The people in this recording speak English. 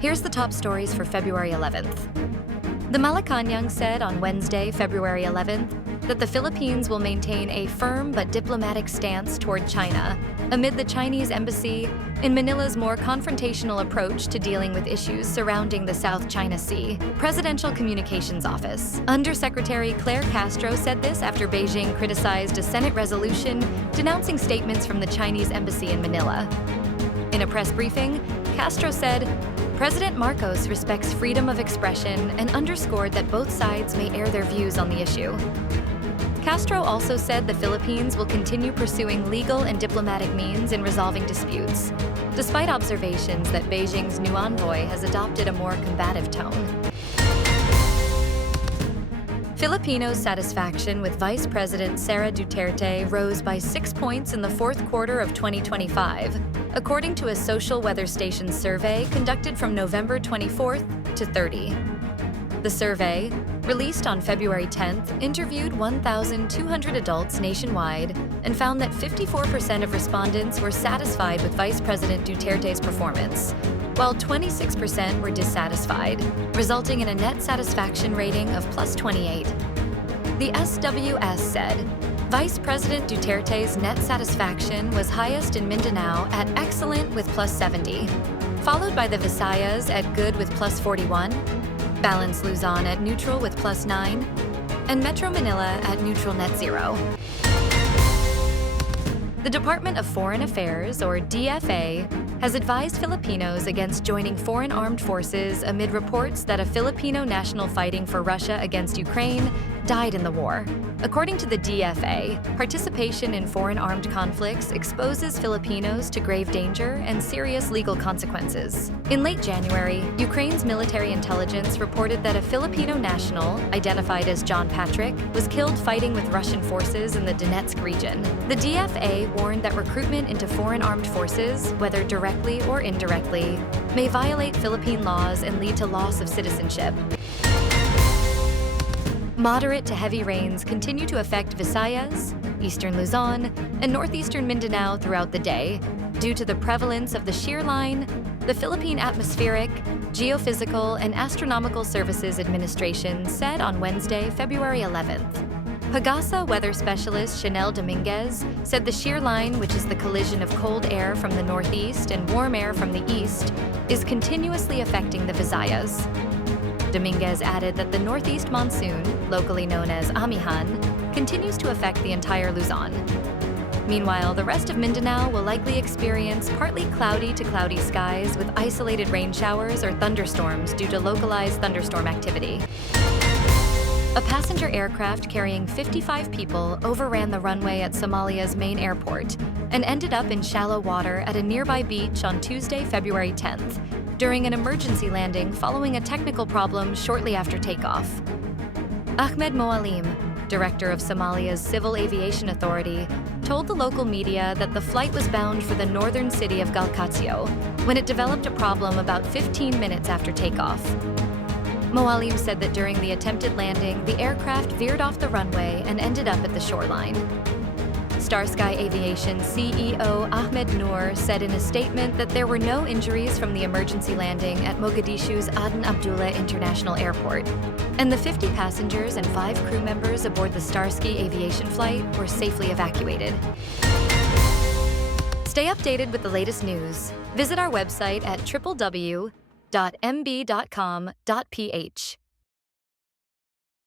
Here's the top stories for February 11th. The Malacanang said on Wednesday, February 11th, that the Philippines will maintain a firm but diplomatic stance toward China amid the Chinese embassy in Manila's more confrontational approach to dealing with issues surrounding the South China Sea. Presidential Communications Office Undersecretary Claire Castro said this after Beijing criticized a Senate resolution denouncing statements from the Chinese embassy in Manila. In a press briefing, Castro said, President Marcos respects freedom of expression and underscored that both sides may air their views on the issue. Castro also said the Philippines will continue pursuing legal and diplomatic means in resolving disputes, despite observations that Beijing's new envoy has adopted a more combative tone. Filipinos' satisfaction with Vice President Sara Duterte rose by 6 points in the fourth quarter of 2025, according to a social weather station survey conducted from November 24th to 30. The survey, released on February 10th, interviewed 1,200 adults nationwide and found that 54% of respondents were satisfied with Vice President Duterte's performance, while 26% were dissatisfied, resulting in a net satisfaction rating of +28. The SWS said, Vice President Duterte's net satisfaction was highest in Mindanao at excellent with +70, followed by the Visayas at good with +41, balanced Luzon at neutral with +9, and Metro Manila at neutral net 0. The Department of Foreign Affairs, or DFA, has advised Filipinos against joining foreign armed forces amid reports that a Filipino national fighting for Russia against Ukraine died in the war. According to the DFA, participation in foreign armed conflicts exposes Filipinos to grave danger and serious legal consequences. In late January, Ukraine's military intelligence reported that a Filipino national, identified as John Patrick, was killed fighting with Russian forces in the Donetsk region. The DFA warned that recruitment into foreign armed forces, whether directly or indirectly, may violate Philippine laws and lead to loss of citizenship. Moderate to heavy rains continue to affect Visayas, eastern Luzon, and northeastern Mindanao throughout the day due to the prevalence of the shear line. The Philippine Atmospheric, Geophysical, and Astronomical Services Administration said on Wednesday, February 11th. PAGASA weather specialist Chanel Dominguez said the shear line, which is the collision of cold air from the northeast and warm air from the east, is continuously affecting the Visayas. Dominguez added that the northeast monsoon, locally known as Amihan, continues to affect the entire Luzon. Meanwhile, the rest of Mindanao will likely experience partly cloudy to cloudy skies with isolated rain showers or thunderstorms due to localized thunderstorm activity. A passenger aircraft carrying 55 people overran the runway at Somalia's main airport and ended up in shallow water at a nearby beach on Tuesday, February 10th, during an emergency landing following a technical problem shortly after takeoff. Ahmed Moalim, director of Somalia's Civil Aviation Authority, told the local media that the flight was bound for the northern city of Galkatsio when it developed a problem about 15 minutes after takeoff. Moalim said that during the attempted landing, the aircraft veered off the runway and ended up at the shoreline. Starsky Aviation CEO Ahmed Noor said in a statement that there were no injuries from the emergency landing at Mogadishu's Aden Abdullah International Airport, and the 50 passengers and 5 crew members aboard the Starsky Aviation flight were safely evacuated. Stay updated with the latest news. Visit our website at www.mb.com.ph.